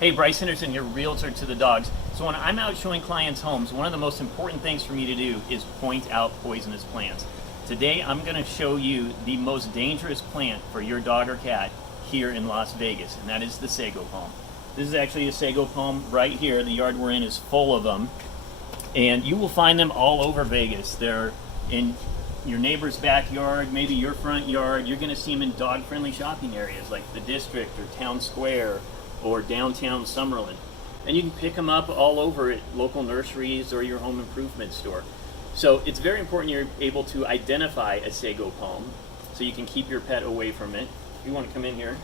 Hey, Bryce Henderson, your realtor to the dogs. So when I'm out showing clients homes, one of the most important things for me to do is point out poisonous plants. Today I'm going to show you the most dangerous plant for your dog or cat here in Las Vegas, and that is the Sago Palm. This is actually a Sago Palm right here. The yard we're in is full of them, and you will find them all over Vegas. They're in your neighbor's backyard, maybe your front yard. You're going to see them in dog-friendly shopping areas like the District or Town Square or downtown Summerlin. And you can pick them up all over at local nurseries or your home improvement store. So it's very important you're able to identify a Sago Palm so you can keep your pet away from it. If you want to come in here.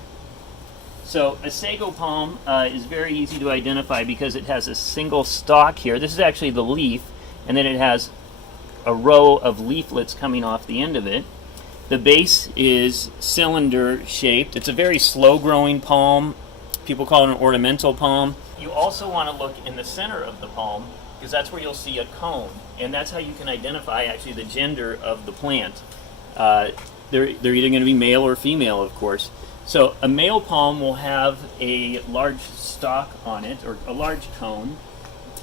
So a Sago Palm is very easy to identify because it has a single stalk here. This is actually the leaf, and then it has a row of leaflets coming off the end of it. The base is cylinder shaped. It's a very slow growing palm. People call it an ornamental palm. You also want to look in the center of the palm because that's where you'll see a cone, and that's how you can identify actually the gender of the plant. They're either going to be male or female, of course. So a male palm will have a large stalk on it, or a large cone,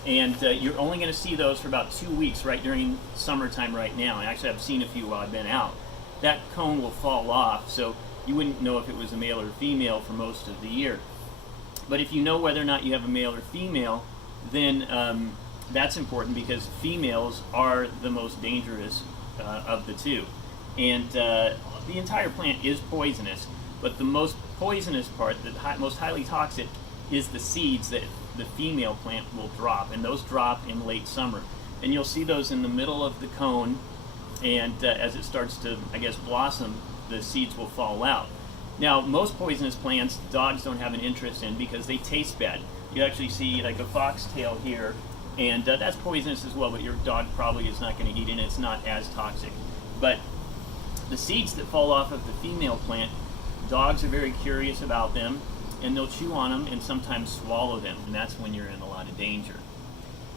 and you're only going to see those for about 2 weeks right during summertime right now. And actually I've seen a few while I've been out. That cone will fall off, so you wouldn't know if it was a male or female for most of the year. But if you know whether or not you have a male or female, then that's important because females are the most dangerous of the two. And the entire plant is poisonous, but the most poisonous part, the most highly toxic, is the seeds that the female plant will drop, and those drop in late summer. And you'll see those in the middle of the cone, and as it starts to, I guess, blossom, the seeds will fall out. Now, most poisonous plants, dogs don't have an interest in because they taste bad. You actually see like a foxtail here, and that's poisonous as well, but your dog probably is not going to eat it, and it's not as toxic. But the seeds that fall off of the female plant, dogs are very curious about them, and they'll chew on them and sometimes swallow them, and that's when you're in a lot of danger.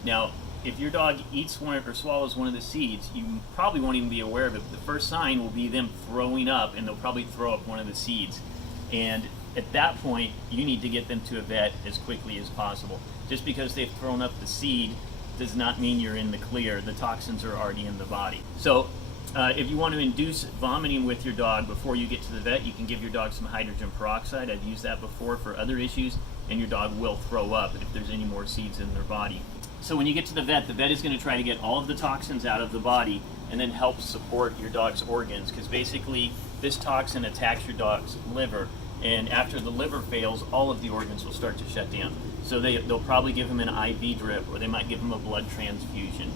Now, if your dog eats one or swallows one of the seeds, you probably won't even be aware of it, but the first sign will be them throwing up, and they'll probably throw up one of the seeds. And at that point, you need to get them to a vet as quickly as possible. Just because they've thrown up the seed does not mean you're in the clear. The toxins are already in the body. So if you want to induce vomiting with your dog before you get to the vet, you can give your dog some hydrogen peroxide. I've used that before for other issues, and your dog will throw up if there's any more seeds in their body. So when you get to the vet is going to try to get all of the toxins out of the body and then help support your dog's organs, because basically this toxin attacks your dog's liver, and after the liver fails, all of the organs will start to shut down. So they'll probably give him an IV drip, or they might give him a blood transfusion.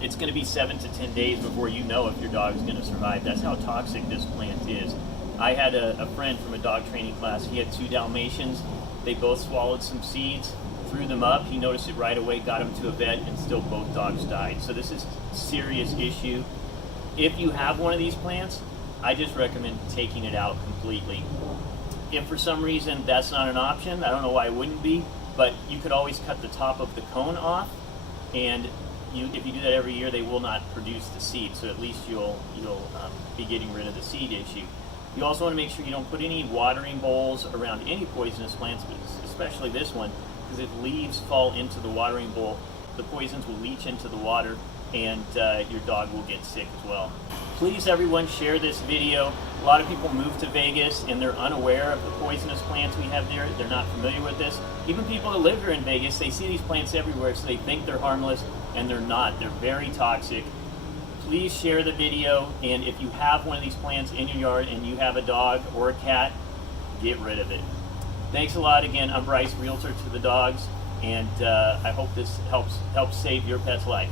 It's going to be 7 to 10 days before you know if your dog is going to survive. That's how toxic this plant is. I had a friend from a dog training class. He had 2 Dalmatians. They both swallowed some seeds, threw them up. He noticed it right away, got him to a vet, and still both dogs died. So this is a serious issue. If you have one of these plants, I just recommend taking it out completely. If for some reason that's not an option, I don't know why it wouldn't be, but you could always cut the top of the cone off, and if you do that every year, they will not produce the seed, so at least you'll be getting rid of the seed issue. You also want to make sure you don't put any watering bowls around any poisonous plants, but especially this one, because if leaves fall into the watering bowl, the poisons will leach into the water, and your dog will get sick as well. Please, everyone, share this video. A lot of people move to Vegas and they're unaware of the poisonous plants we have there. They're not familiar with this. Even people that live here in Vegas, they see these plants everywhere, so they think they're harmless, and they're not. They're very toxic. Please share the video, and if you have one of these plants in your yard and you have a dog or a cat, get rid of it. Thanks a lot. Again, I'm Bryce, realtor to the dogs, and I hope this helps save your pet's life.